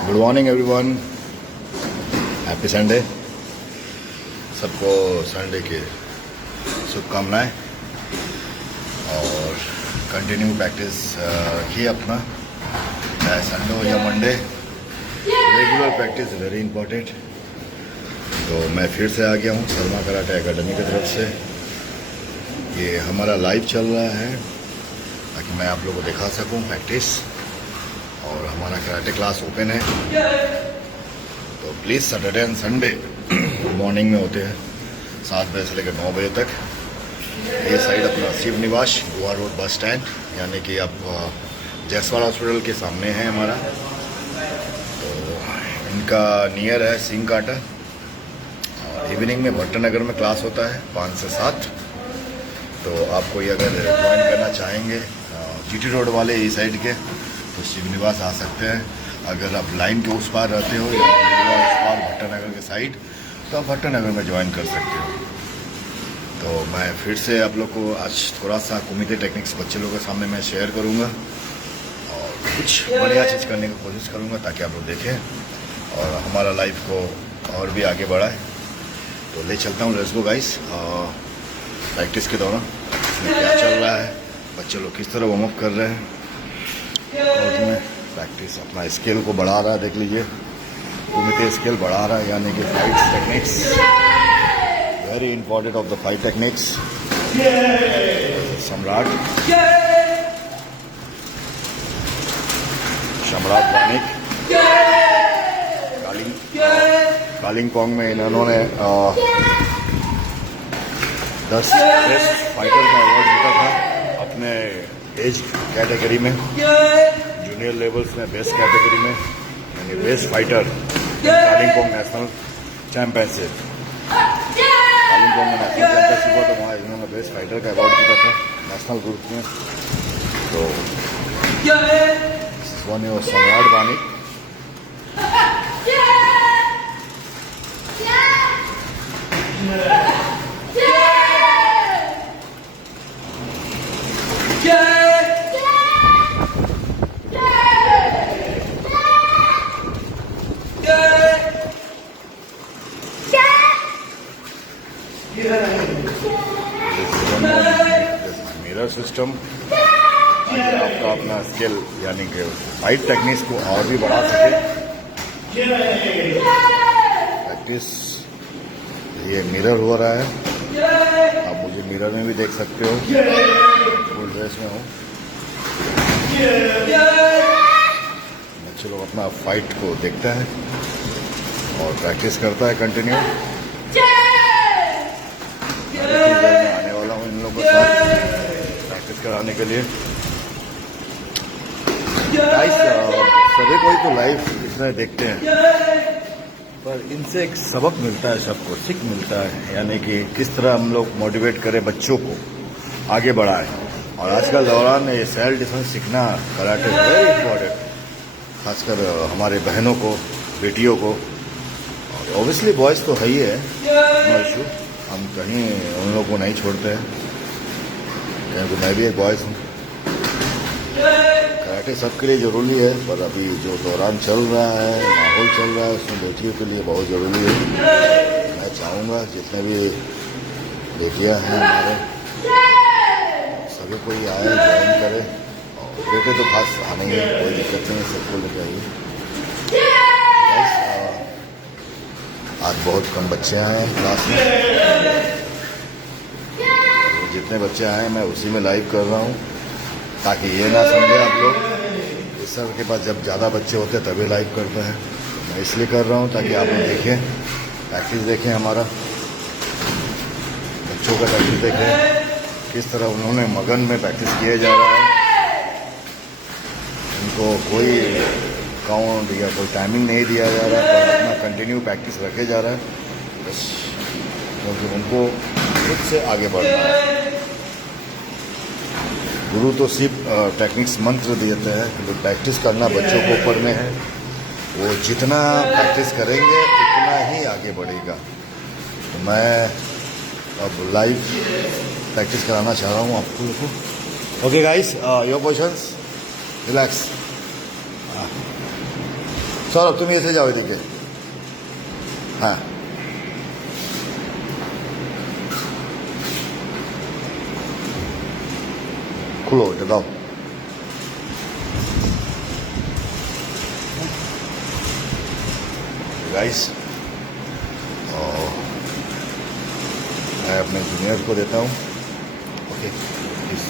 Good morning everyone, happy Sunday. सबको Sunday की शुभकामनाएं और कंटिन्यू प्रैक्टिस की अपना, चाहे संडे हो या Monday, regular practice very important. तो मैं फिर से आ गया हूँ शर्मा कराटे एकेडमी की तरफ से। ये हमारा लाइव चल रहा है ताकि मैं आप लोगों को दिखा सकूँ प्रैक्टिस, और हमारा कराटे क्लास ओपन है। तो please Saturday and Sunday morning में होते हैं 7 बजे से लेकर 9 बजे तक। ये साइड अपना शिव निवास गोवा रोड बस स्टैंड, यानी कि आप जयसवाल हॉस्पिटल के सामने है हमारा। तो इनका नियर है सिंह काटा, और इवनिंग में भट्टनगर में क्लास होता है 5 से 7। तो आप कोई अगर ज्वाइन करना चाहेंगे जीटी रोड वाले ई साइड के, तो शिव निवास आ सकते हैं। अगर आप लाइन के उस पार रहते हो या उस पार भट्टनगर के साइड, तो आप भट्टनगर में ज्वाइन कर सकते हो। तो मैं फिर से आप लोग को आज थोड़ा सा कुमिते टेक्निक्स बच्चे लोगों के सामने मैं शेयर करूंगा और कुछ बढ़िया चीज़ करने की कोशिश करूंगा ताकि आप लोग देखें और हमारा लाइफ को और भी आगे बढ़ाए। तो ले चलता हूँ, लेट्स गो गाइस। प्रैक्टिस के दौरान क्या चल रहा है, बच्चे लोग किस तरह वार्म अप कर रहे हैं, और उसमें प्रैक्टिस अपना स्किल को बढ़ा रहा है। देख लीजिए, कुमिते स्किल बढ़ा रहा है, यानी कि fight techniques very important of the fight techniques. सम्राट वानिक कालिंपोंग में इन्होंने 10 बेस्ट फाइटर का अवार्ड जीता था अपने एज कैटेगरी में, जूनियर लेवल्स में बेस्ट कैटेगरी में, यानी best fighter Kalimpong national championship. Kalimpong में नेशनल चैंपियनशिप हुआ तो वहाँ इन्होंने बेस्ट फाइटर का अवार्ड जीता था नेशनल ग्रुप में। तो सम्राट वानिक मिरर सिस्टम, ताकि आपका अपना स्किल यानी कि फाइट टेक्निक्स को और भी बढ़ा सके। प्रैक्टिस ये मिरर हो रहा है, आप मुझे मिरर में भी देख सकते हो, फुल ड्रेस में हूँ। बच्चे लोग अपना फाइट को देखता है और प्रैक्टिस करता है कंटिन्यू। मैं आने वाला हूँ इन लोगों के साथ प्रैक्टिस कराने के लिए। सभी कोई तो लाइव इसमें देखते हैं, पर इनसे एक सबक मिलता है, सबको सीख मिलता है, यानी कि किस तरह हम लोग मोटिवेट करें बच्चों को आगे बढ़ाएं। और आजकल दौरान ये सेल्फ डिफेंस सीखना कराटे वेरी इंपॉर्टेंट, खासकर हमारे बहनों को, बेटियों को। और ऑब्वियसली बॉयज़ तो है ही है, नो इशू, हम कहीं उन लोगों को नहीं छोड़ते हैं, क्योंकि मैं भी एक बॉयज़ हूँ। कराटे सबके लिए ज़रूरी है, पर अभी जो दौरान चल रहा है, माहौल चल रहा है, उसमें बेटियों के लिए बहुत ज़रूरी है। मैं चाहूँगा जितने भी बेटियाँ हैं हमारे, सभी कोई आए, ज्वाइन करे, और बेटे तो खास आने ही, कोई दिक्कत नहीं, सबको लेके आइए। आज बहुत कम बच्चे आए हैं क्लास में, जितने बच्चे आए मैं उसी में लाइव कर रहा हूँ, ताकि ये ना समझे आप लोग इस सर के पास जब ज़्यादा बच्चे होते हैं तभी लाइव करते हैं। तो मैं इसलिए कर रहा हूँ ताकि आप लोग देखें, प्रैक्टिस देखें, हमारा बच्चों का प्रैक्टिस देखें, किस तरह उन्होंने मगन में प्रैक्टिस किया जा रहा है। उनको कोई काउंट या कोई टाइमिंग नहीं दिया जा रहा, पर अपना कंटिन्यू प्रैक्टिस रखे जा रहा है बस, क्योंकि उनको खुद से आगे बढ़ना है। गुरु तो सिर्फ टेक्निक्स मंत्र देते हैं, तो प्रैक्टिस करना बच्चों को ऊपर में है। वो जितना प्रैक्टिस करेंगे उतना ही आगे बढ़ेगा। तो मैं अब लाइव प्रैक्टिस कराना चाह रहा हूँ आप लोगों को। Okay guys, your positions, relax. Sourav তুমি এসে যাও এদিকে। হ্যাঁ খুলো ওটা দাও। गाइस मैं अपने जूनियर को देता हूँ। Okay please.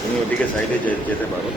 তুমি ওদিকে সাইডে যেতে পারো।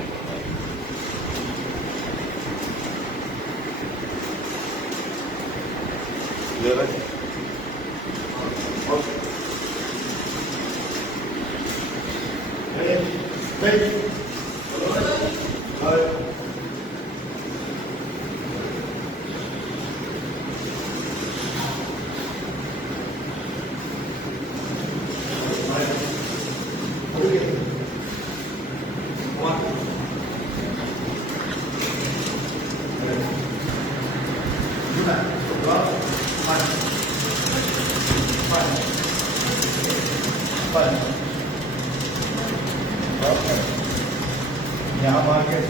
यहाँ मार्केट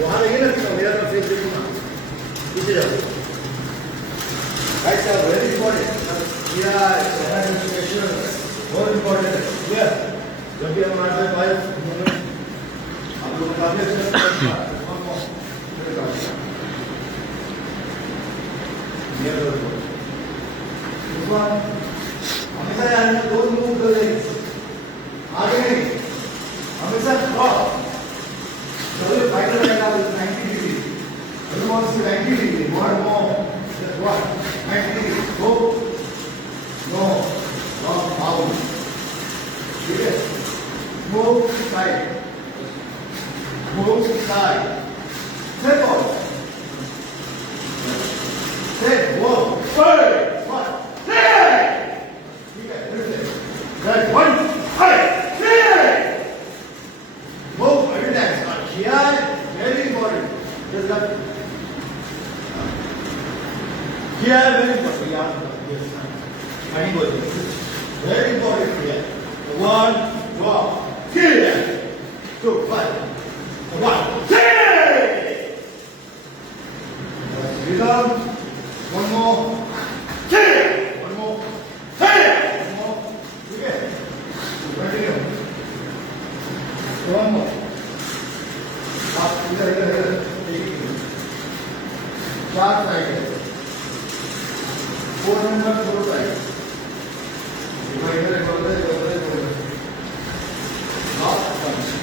वहाँ ये ना मेरा तो फेस देखना पीछे जाओ guys are very important बहुत important है जब भी हम आते हैं भाई आप लोग काफी अच्छा हमेशा यार दो मूव कर रहे आगे नहीं हमेशा चलो फाइनल लगा 90 degree almost 90 degree more just what 90 degree go no out ठीक है move side step on step walk forward what ठीक है right one move every time here very important just that here very important yes very important here one walk here two five one rhythm one more one more okay continue one more आप इधर चार side है 4 number 4 side इधर last पंच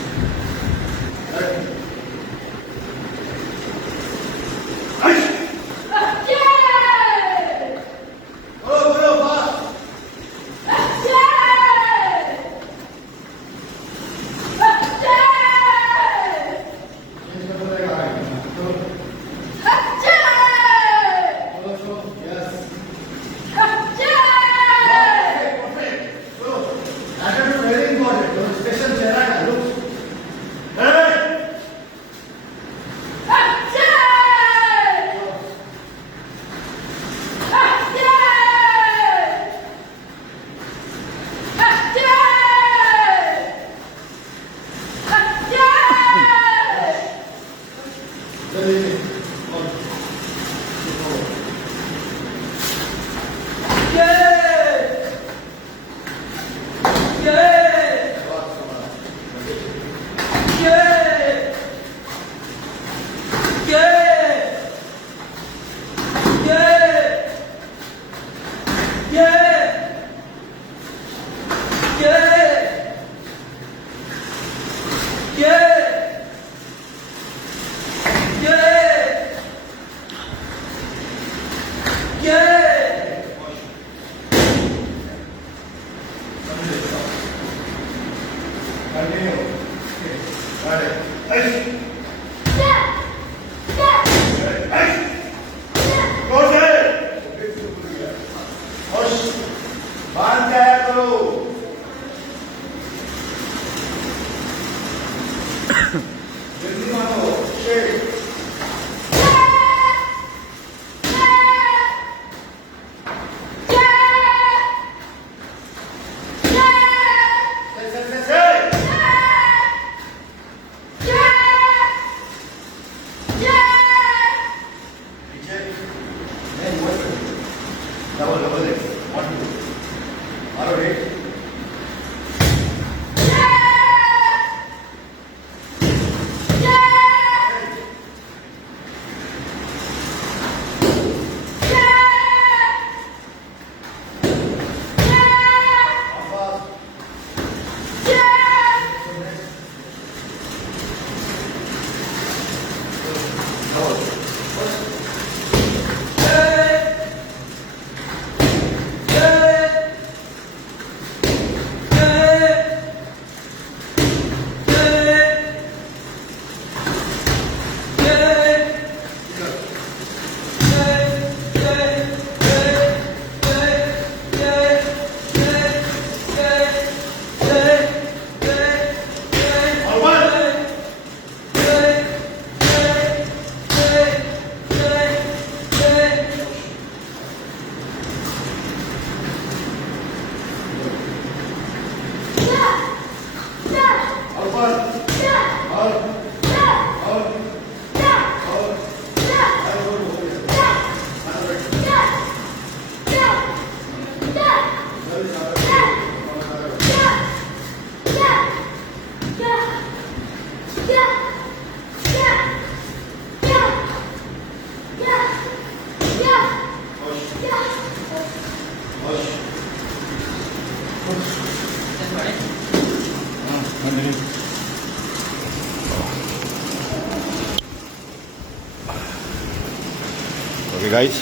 okay guys,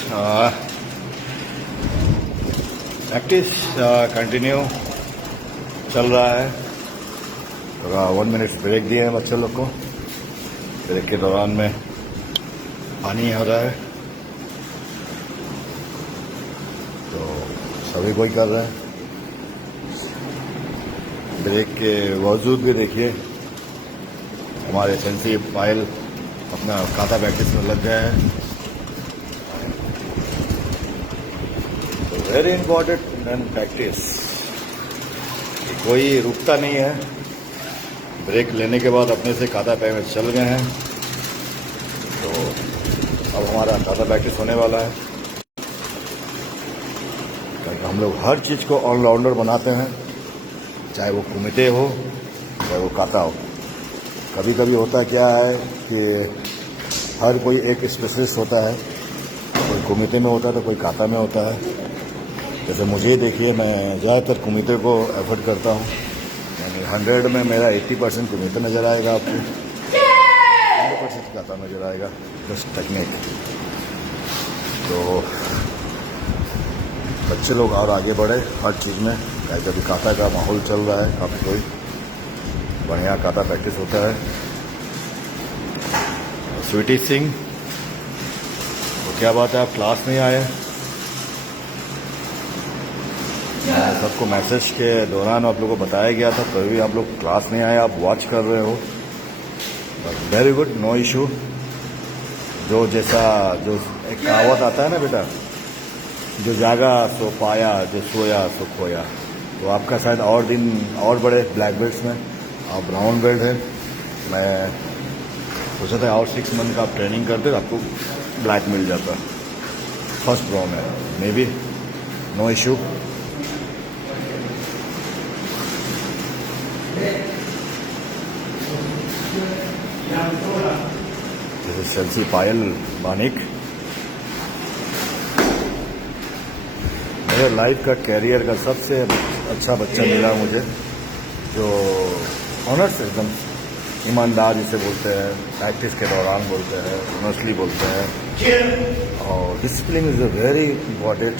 practice continue चल रहा है। 1 minute break दिए हैं बच्चे लोग को। ब्रेक के दौरान में पानी हो रहा है, तो सभी कोई कर रहे हैं। ब्रेक के बावजूद भी देखिए हमारे सेंसी पायल अपना काता प्रैक्टिस में लग गए हैं। तो वेरी इंपॉर्टेंट इन प्रैक्टिस, कोई रुकता नहीं है। ब्रेक लेने के बाद अपने से काता पैर में चल गए हैं। तो अब हमारा काता प्रैक्टिस होने वाला है। हम लोग हर चीज़ को ऑलराउंडर बनाते हैं, चाहे वो कुमिटे हो चाहे वो काता हो। कभी कभी होता क्या है कि हर कोई एक स्पेशलिस्ट होता है, कोई कुमिटे में होता है तो कोई काता में होता है। जैसे मुझे देखिए, मैं ज़्यादातर कुमिटे को एफर्ट करता हूँ, यानी 100 में मेरा 80% कुमिटे नज़र आएगा, आपको 100% काता नज़र आएगा। Just technique. तो बच्चे लोग और आगे बढ़े हर चीज़ में। कभी काता का माहौल चल रहा है, काफ़ी कोई बढ़िया काता प्रैक्टिस होता है। स्वीटी सिंह, तो क्या बात है, आप क्लास नहीं आए? सबको मैसेज के दौरान आप लोगों को बताया गया था, तो भी आप लोग क्लास नहीं आए, आप वॉच कर रहे हो। Very good, no issue. जो एक कहावत आता है ना बेटा, जो जागा सो पाया, जो सोया सो खोया। तो आपका शायद और दिन और बड़े ब्लैक बेल्ट्स में, आप ब्राउन बेल्ट है। मैं सोचा था और 6 मंथ का आप ट्रेनिंग करते तो आपको ब्लैक मिल जाता। फर्स्ट ब्राउन है, मे बी, नो इशू। सेल्सी पायल मानिक, मेरे लाइफ का कैरियर का सबसे अच्छा बच्चा मिला मुझे, जो ऑनर्स एकदम ईमानदार जिसे बोलते हैं, प्रैक्टिस के दौरान बोलते हैं, ऑनेस्टली बोलते हैं। और discipline is a very important,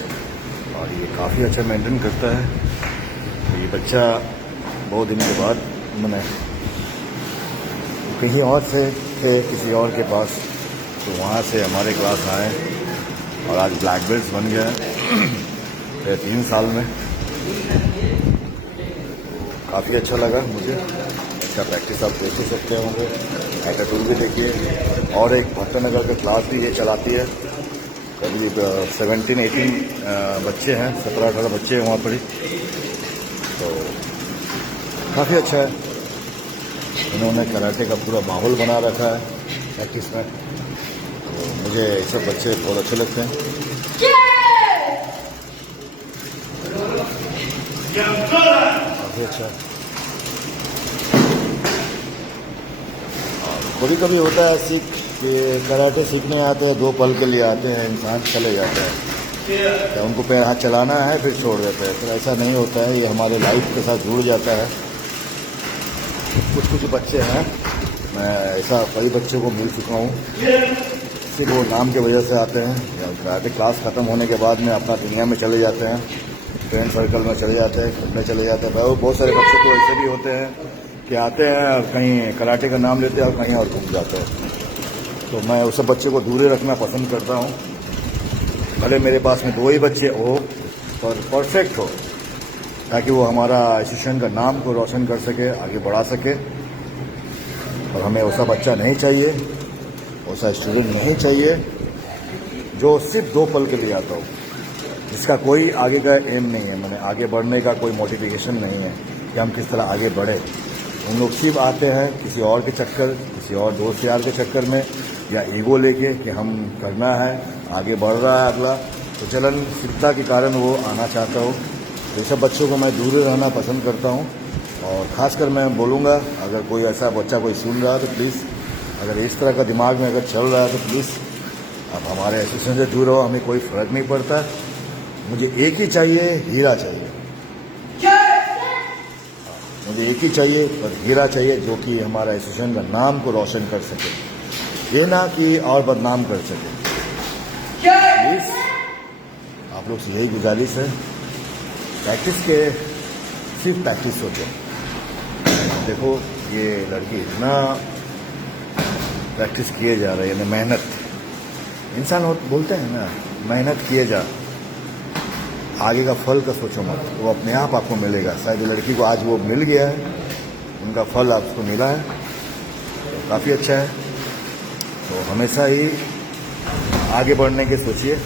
और ये काफ़ी अच्छा मेंटेन करता है। तो ये बच्चा बहुत दिन के बाद मैंने कहीं और से थे, किसी और के पास, तो वहाँ से हमारे क्लास आए और आज ब्लैक बेल्ट्स बन गया है 3 साल में। काफ़ी अच्छा लगा मुझे। इसका प्रैक्टिस आप देख ही सकते होंगे, एटीट्यूड भी देखिए। और एक भट्टनगर का क्लास भी ये चलाती है, करीब 17-18 बच्चे हैं, 17-18 बच्चे हैं वहाँ पर ही। तो काफ़ी अच्छा है, इन्होंने कराटे का पूरा माहौल बना रखा है प्रैक्टिस में। तो मुझे ये सब बच्चे बहुत अच्छे लगते हैं। काफ़ी अच्छा। कभी कभी होता है कि कराटे सीखने आते हैं, 2 पल के लिए आते हैं, इंसान चले जाते हैं, तो उनको पैर हाथ चलाना है फिर छोड़ देते हैं। तो ऐसा नहीं होता है, ये हमारे लाइफ के साथ जुड़ जाता है। कुछ बच्चे हैं, मैं ऐसा कई बच्चों को मिल चुका हूँ, सिर्फ वो नाम की वजह से आते हैं, या कराटे क्लास ख़त्म होने के बाद में अपना दुनिया में चले जाते हैं, फ्रेंड सर्कल में चले जाते हैं, घूमने चले जाते हैं। बहुत सारे बच्चे तो ऐसे भी होते हैं कि आते हैं और कहीं कराटे का नाम लेते हैं और कहीं और घूम जाते हैं। तो मैं उस बच्चे को दूर रखना पसंद करता हूँ। भले मेरे पास में 2 ही बच्चे हो पर परफेक्ट हो, ताकि वो हमारा इंस्टीट्यूशन का नाम को रोशन कर सके, आगे बढ़ा सके। और हमें वैसा बच्चा नहीं चाहिए, वैसा स्टूडेंट नहीं चाहिए जो सिर्फ 2 पल के लिए आता हो, जिसका कोई आगे का एम नहीं है, मैंने आगे बढ़ने का कोई मोटिवेशन नहीं है कि हम किस तरह आगे बढ़े। उन लोग सिर्फ आते हैं किसी और के चक्कर, किसी और दोस्त यार के चक्कर में, या ईगो लेके कि हम करना है, आगे बढ़ रहा है अगला, तो चलनशीलता के कारण वो आना चाहता हो। तो ये सब बच्चों को मैं दूर रहना पसंद करता हूँ। और ख़ासकर मैं बोलूँगा, अगर कोई ऐसा बच्चा कोई सुन रहा है तो प्लीज़, अगर इस तरह का दिमाग में अगर चल रहा है तो प्लीज़ आप हमारे एसोसिएशन से दूर रहो। हमें कोई फ़र्क नहीं पड़ता, मुझे एक ही चाहिए, हीरा चाहिए। मुझे एक ही चाहिए, पर हीरा चाहिए, जो कि हमारा एसोसिएशन का नाम को रोशन कर सके, ये ना कि और बदनाम कर सके। प्लीज़ आप लोग से यही गुजारिश है, प्रैक्टिस के सिर्फ प्रैक्टिस होते। देखो ये लड़की इतना प्रैक्टिस किए जा रही है, मेहनत, इंसान बोलते हैं ना, मेहनत किए जा, आगे का फल का सोचो मत, वो अपने आप आपको मिलेगा। शायद लड़की को आज वो मिल गया है, उनका फल आपको मिला है, तो काफ़ी अच्छा है। तो हमेशा ही आगे बढ़ने के सोचिए।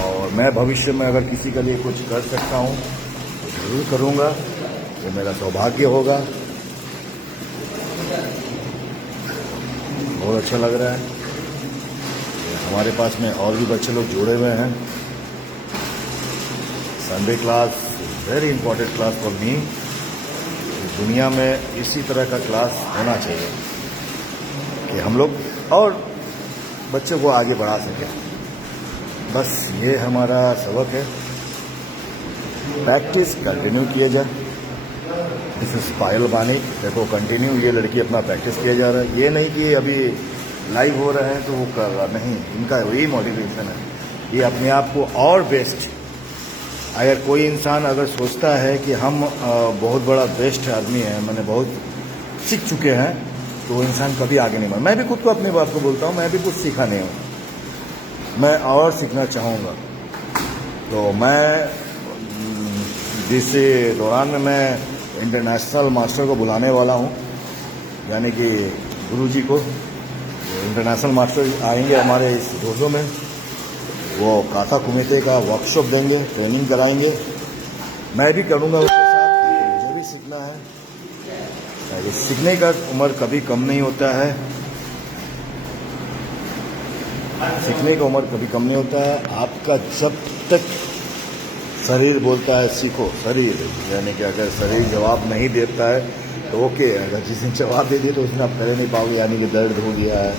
और मैं भविष्य में अगर किसी के लिए कुछ कर सकता हूँ तो ज़रूर करूँगा, ये मेरा सौभाग्य होगा। बहुत अच्छा लग रहा है। हमारे पास में और भी बच्चे लोग जुड़े हुए हैं। Sunday class very important class for me. दुनिया में इसी तरह का क्लास होना चाहिए कि हम लोग और बच्चों को आगे बढ़ा सकें। बस ये हमारा सबक है, प्रैक्टिस कंटिन्यू किया जाए। दिस इज पायल बानी, देखो कंटिन्यू ये लड़की अपना प्रैक्टिस किया जा रहा है। ये नहीं कि अभी लाइव हो रहा है तो वो कर रहा नहीं, इनका वही मोटिवेशन है। ये अपने आप को और बेस्ट, अगर कोई इंसान अगर सोचता है कि हम बहुत बड़ा बेस्ट आदमी है, मैंने बहुत सीख चुके हैं, तो वो इंसान कभी आगे नहीं बढ़ा। मैं भी खुद को अपनी बात को बोलता हूँ, मैं भी कुछ सीखा नहीं हूँ, मैं और सीखना चाहूँगा। तो मैं जिस दौरान में मैं इंटरनेशनल मास्टर को बुलाने वाला हूँ, यानी कि गुरुजी को, इंटरनेशनल मास्टर आएंगे हमारे इस डोजो में, वो काथा कुमिते का वर्कशॉप देंगे, ट्रेनिंग कराएंगे। मैं भी करूँगा उसके साथ, मुझे भी सीखना है। सीखने का उम्र कभी कम नहीं होता है, सीखने का उम्र कभी कम नहीं होता है। आपका जब तक शरीर बोलता है सीखो, शरीर यानी कि अगर शरीर जवाब नहीं देता है तो ओके, अगर जिस दिन जवाब दे दिए तो उस दिन आप कर नहीं पाओगे, यानी कि दर्द हो गया है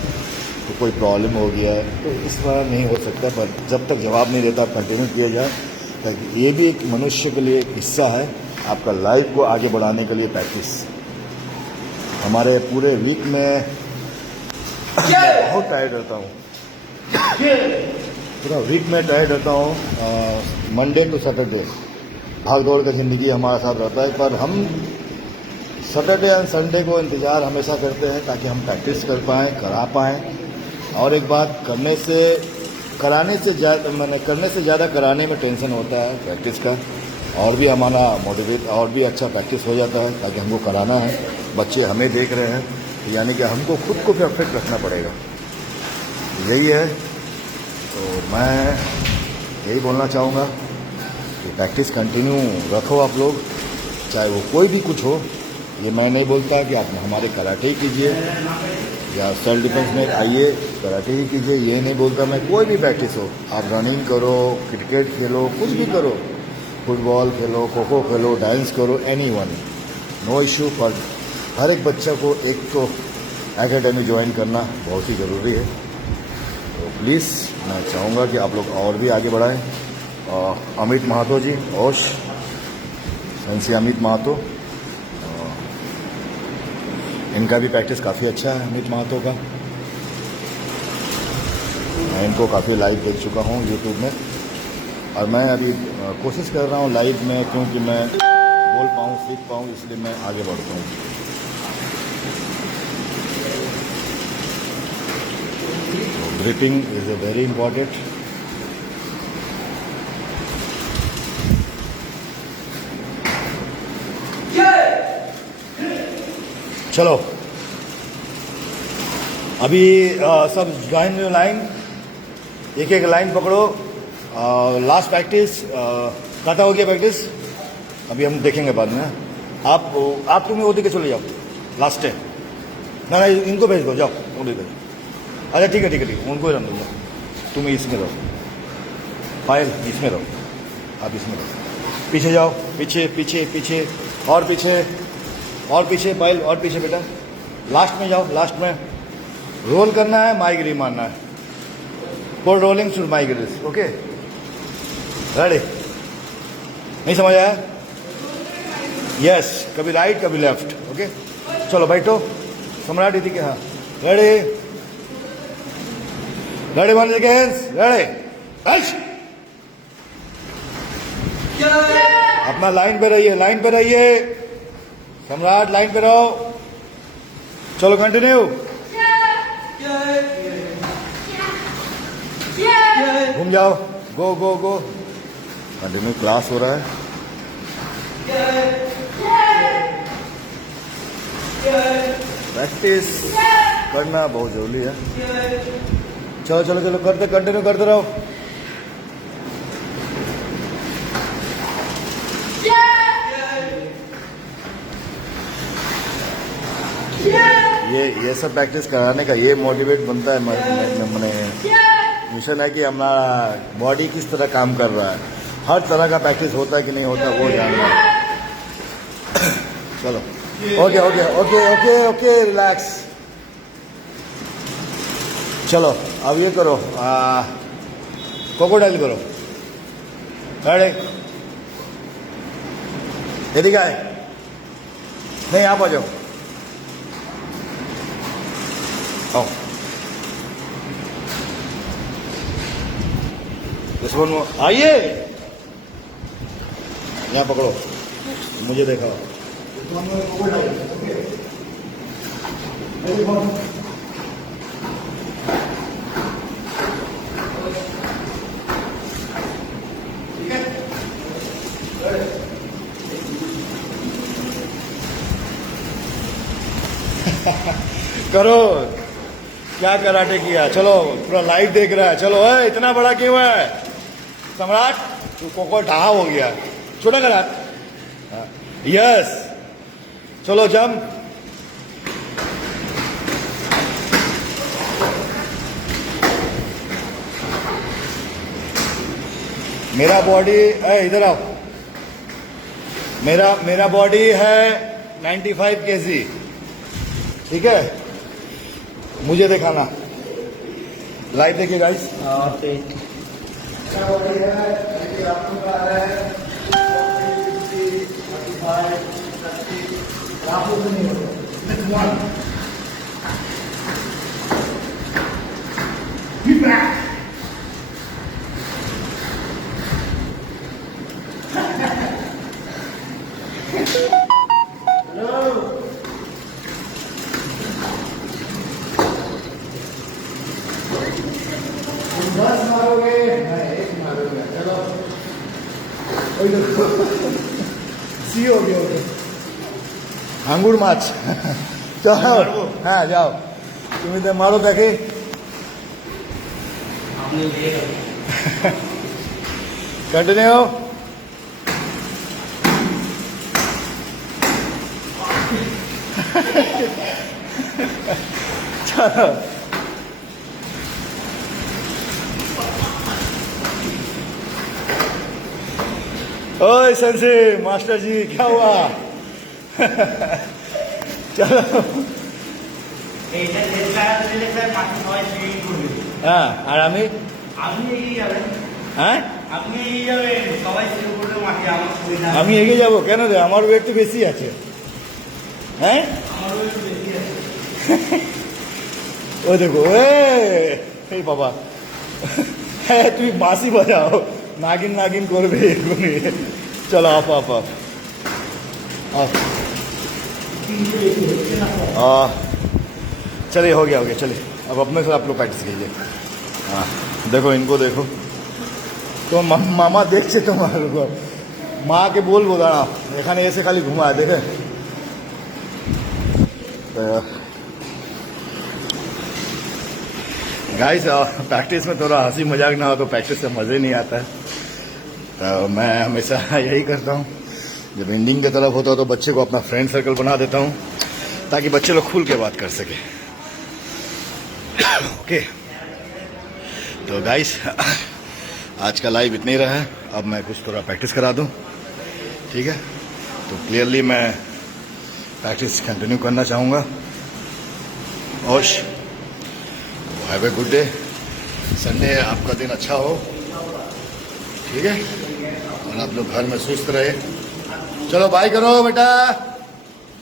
तो कोई प्रॉब्लम हो गया है, तो इस बार नहीं हो सकता। पर जब तक जवाब नहीं देता कंटिन्यू किया जाए, ताकि ये भी एक मनुष्य के लिए एक हिस्सा है आपका लाइफ को आगे बढ़ाने के लिए प्रैक्टिस। हमारे पूरे वीक में बहुत टायर्ड रहता हूँ, पूरा वीक में टायर्ड रहता हूँ। मंडे टू सैटरडे भाग दौड़ का ज़िंदगी हमारा साथ रहता है, पर हम सैटरडे एंड संडे को इंतज़ार हमेशा करते हैं ताकि हम प्रैक्टिस कर पाएँ, करा पाएँ। और एक बात, करने से ज़्यादा कराने में टेंशन होता है प्रैक्टिस का, और भी हमारा मोटिवेट और भी अच्छा प्रैक्टिस हो जाता है, ताकि हमको कराना है। बच्चे हमें देख रहे हैं, तो यानी कि हमको खुद को परफेक्ट रखना पड़ेगा, यही है। तो मैं यही बोलना चाहूँगा कि प्रैक्टिस कंटिन्यू रखो आप लोग, चाहे वो कोई भी कुछ हो। ये मैं नहीं बोलता कि आप हमारे कराटे कीजिए या सेल्फ डिफेंस में आइए कराटे ही कीजिए, ये नहीं बोलता मैं। कोई भी प्रैक्टिस हो, आप रनिंग करो, क्रिकेट खेलो, कुछ भी करो, फुटबॉल खेलो, खो खो खेलो, डांस करो, एनीवन, नो इशू। पर हर एक बच्चा को एक तो एकेडमी ज्वाइन करना बहुत ही ज़रूरी है। तो प्लीज़ मैं चाहूँगा कि आप लोग और भी आगे बढ़ाएं। अमित महातो जी, ओश सेंसी अमित महातो, इनका भी प्रैक्टिस काफ़ी अच्छा है, अमित महातो का। मैं इनको काफ़ी लाइव देख चुका हूँ यूट्यूब में, और मैं अभी कोशिश कर रहा हूँ लाइव में, क्योंकि मैं बोल पाऊँ, सीख पाऊँ, इसलिए मैं आगे बढ़ता हूँ। Gripping is a very important. चलो अभी सब ज्वाइन लाइन, एक एक लाइन पकड़ो। लास्ट प्रैक्टिस काटा हो गया प्रैक्टिस, अभी हम देखेंगे बाद में। आप तुम्हें वो दिखे चले जाओ लास्ट है ना ना इनको भेज दो जाओ वो भेज अच्छा ठीक है ठीक है ठीक है उनको ही रन दो जाओ तुम इसमें रहो पायल इसमें रहो आप इसमें रहो पीछे जाओ पीछे पीछे पीछे और पीछे पायल और पीछे बेटा लास्ट में जाओ लास्ट में रोल करना है माइग्री मारना है फॉर रोलिंग शुड माइग्रीज ओके रेडी नहीं समझ आया यस कभी राइट कभी लेफ्ट ओके चलो बैठो सम्राट दीदी के हाँ ready ready one seconds ready अपना लाइन पे रहिए सम्राट लाइन पे रहो चलो कंटिन्यू घूम जाओ गो गो गो कंटिन्यू क्लास हो रहा है प्रैक्टिस करना बहुत जरूरी है चलो चलो चलो करते कंटिन्यू करते रहो ये सब प्रैक्टिस कराने का ये मोटिवेट बनता है मैंने मिशन है कि हमारा बॉडी किस तरह काम कर रहा है हर तरह का प्रैक्टिस होता है कि नहीं होता वो जानना है चलो okay okay okay okay okay relax चलो अब ये करो क्रोकोडाइल करो रेडी यदि क्या है नहीं आप आ जाओ आओ इस वन आइए यहाँ पकड़ो मुझे देखा करो क्या कराटे किया चलो पूरा लाइव देख रहा है चलो इतना बड़ा क्यों है सम्राट तू कोको ढहा हो गया छोटा करा यस चलो जम मेरा बॉडी इधर आओ मेरा बॉडी है 95 kg ठीक है मुझे दिखाना लाइव देखिए गाइस बस मारोगे एक मारोगे चलो सी हो गया आंगूर माछ चलो हाँ जाओ तुम इधर मारो देखे कंटिन्यू चलो ओए सनसे मास्टर जी क्या हुआ चलो हाँ আর আমি হ্যাঁ আমি এগিয়ে যাবো কেন রে আমার ওয়েট তো বেশি আছে হ্যাঁ ও দেখো এই বাবা হ্যাঁ তুমি বাঁশি বাজাও नागिन नागिन করবে এগুলি चलो आप चलिए हो गया चलिए अब अपने से आप लोग प्रैक्टिस कीजिए हाँ देखो इनको देखो तो मामा देखছে তোমার মাকে বলবো দাঁড়া এখানে এসে খালি ঘুমায় দেখে गाइस प्रैक्टिस में थोड़ा हंसी मजाक ना हो तो प्रैक्टिस से मज़े नहीं आता है तो मैं हमेशा यही करता हूँ जब एंडिंग की तरफ होता है तो बच्चे को अपना फ्रेंड सर्कल बना देता हूँ ताकि बच्चे लोग खुल के बात कर सके। ओके तो गाइस आज का लाइव इतना ही रहा है। अब मैं कुछ थोड़ा प्रैक्टिस करा दूँ, ठीक है? तो क्लियरली मैं प्रैक्टिस कंटिन्यू करना चाहूँगा। और have a good day. Sunday आपका दिन अच्छा हो, ठीक है? और आप लोग घर में सुस्त रहे। चलो बाय करो बेटा।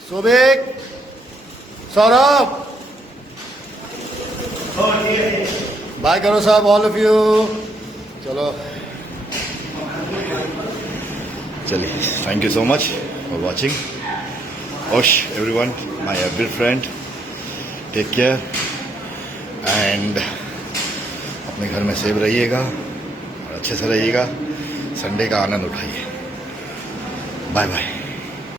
सोबिक, सौरभ, बाय करो साहब, ऑल ऑफ यू। चलो चलिए, thank you so much for watching. ओश everyone, my every friend, take care and अपने घर में सेफ रहिएगा और अच्छे से रहिएगा। संडे का आनंद उठाइए। Bye bye.